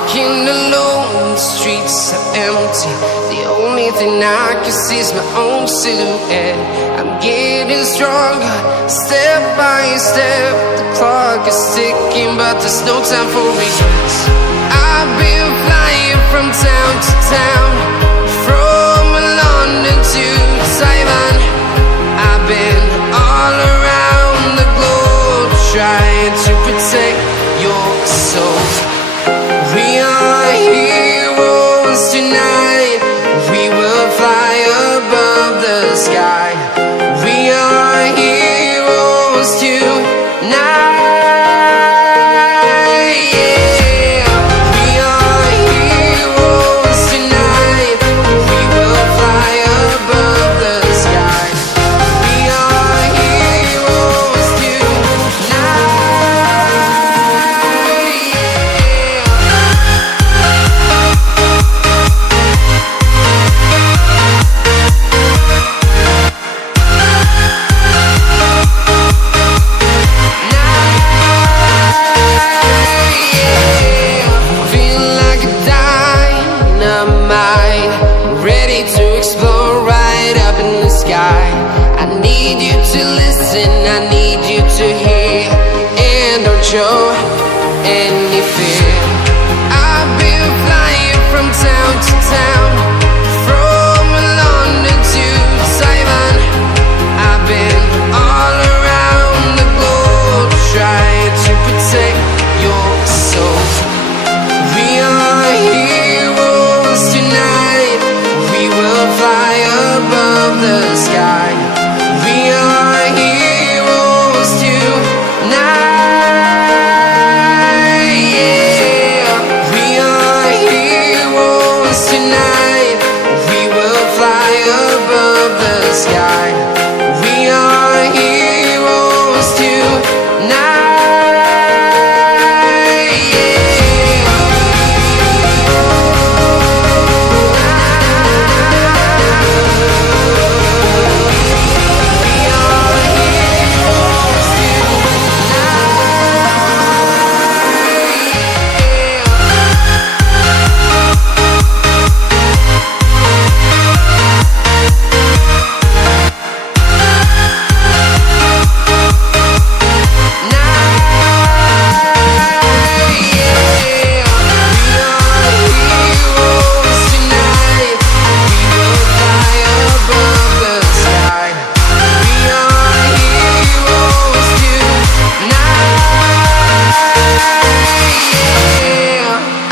Walking alone, the streets are empty. The only thing I can see is my own silhouette. I'm getting stronger, step by step. The clock is ticking, but there's no time for regrets. I've been flying from town to town, from London to Taiwan. I've been all around the globe, trying to protect your soul. We are heroes tonight. We will fly above the sky. We are heroes tonight. Yeah. We are heroes tonight. We will fly above the sky. We are heroes tonight. Feel like a dynamite, ready to explode right up in the sky. I need you to listen, I need you to hear, and don't show any fear. I've been flying from town to town, from London to Taiwan. I've been all around the globe, trying to protect your soul. We are heroes tonight. We will fly above the sky. We are heroes tonight. Yeah. We are heroes tonight. We will fly above the sky. We are heroes tonight.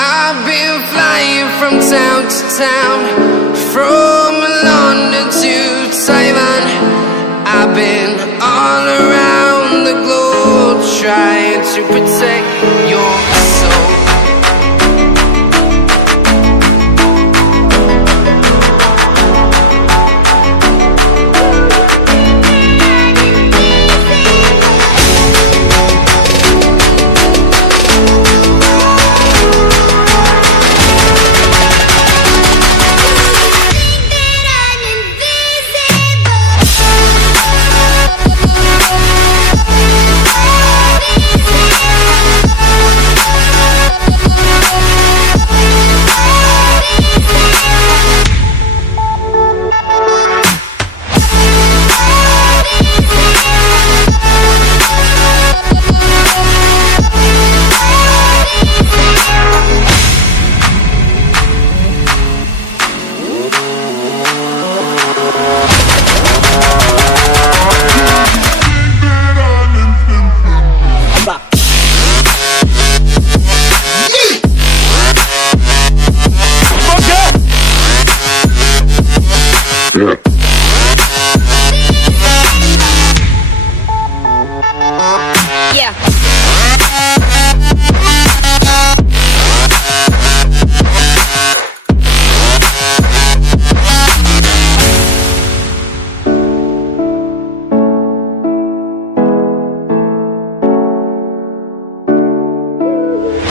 I've been flying from town to town, from London to Taiwan. I've been all around the globe, trying to protect